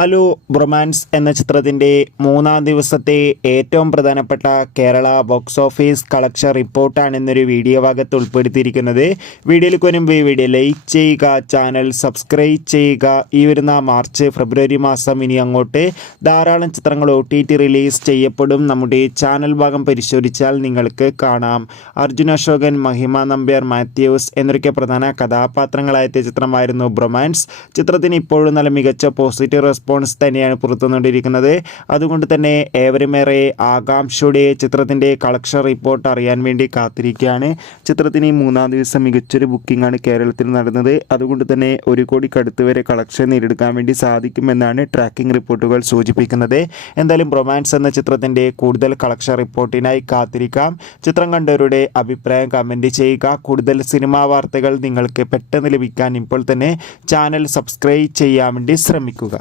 Hello bromance എന്ന ചിത്രത്തിൻ്റെ മൂന്നാം ദിവസത്തെ ഏറ്റവും പ്രധാനപ്പെട്ട കേരള ബോക്സ് ഓഫീസ് കളക്ഷൻ റിപ്പോർട്ടാണ് ഇന്നൊരു വീഡിയോ ഭാഗത്ത് ഉൾപ്പെടുത്തിയിരിക്കുന്നത്. വീഡിയോയിലേക്ക് വരുമ്പോൾ ഈ വീഡിയോ ലൈക്ക് ചെയ്യുക, ചാനൽ സബ്സ്ക്രൈബ് ചെയ്യുക. ഈ വരുന്ന മാർച്ച് ഫെബ്രുവരി മാസം ഇനി അങ്ങോട്ട് ധാരാളം ചിത്രങ്ങൾ OTT റിലീസ് ചെയ്യപ്പെടും. നമ്മുടെ ചാനൽ ഭാഗം പരിശോധിച്ചാൽ നിങ്ങൾക്ക് കാണാം. അർജുൻ അശോകൻ, മഹിമ നമ്പ്യാർ, മാത്യൂസ് എന്നൊക്കെ പ്രധാന കഥാപാത്രങ്ങളായെത്തിയ ചിത്രമായിരുന്നു ബ്രൊമാൻസ്. ചിത്രത്തിന് ഇപ്പോഴും നല്ല മികച്ച പോസിറ്റീവ് റെസ്പോൺസ് തന്നെയാണ് പുറത്തുനിന്നുകൊണ്ടിരിക്കുന്നത്. അതുകൊണ്ട് തന്നെ ഏവരുമേറെ ആകാംക്ഷയുടെ ചിത്രത്തിൻ്റെ കളക്ഷൻ റിപ്പോർട്ട് അറിയാൻ വേണ്ടി കാത്തിരിക്കുകയാണ്. ചിത്രത്തിന് ഈ മൂന്നാം ദിവസം മികച്ചൊരു ബുക്കിംഗ് ആണ് കേരളത്തിൽ നടന്നത്. അതുകൊണ്ട് തന്നെ 1 കോടിക്കടുത്ത് വരെ കളക്ഷൻ നേടിയെടുക്കാൻ വേണ്ടി സാധിക്കുമെന്നാണ് ട്രാക്കിംഗ് റിപ്പോർട്ടുകൾ സൂചിപ്പിക്കുന്നത്. എന്തായാലും ബ്രൊമാൻസ് എന്ന ചിത്രത്തിൻ്റെ കൂടുതൽ കളക്ഷൻ റിപ്പോർട്ടിനായി കാത്തിരിക്കാം. ചിത്രം കണ്ടവരുടെ അഭിപ്രായം കമൻറ്റ് ചെയ്യുക. കൂടുതൽ സിനിമാ വാർത്തകൾ നിങ്ങൾക്ക് പെട്ടെന്ന് ലഭിക്കാൻ ഇപ്പോൾ തന്നെ ചാനൽ സബ്സ്ക്രൈബ് ചെയ്യാൻ വേണ്ടി ശ്രമിക്കുക.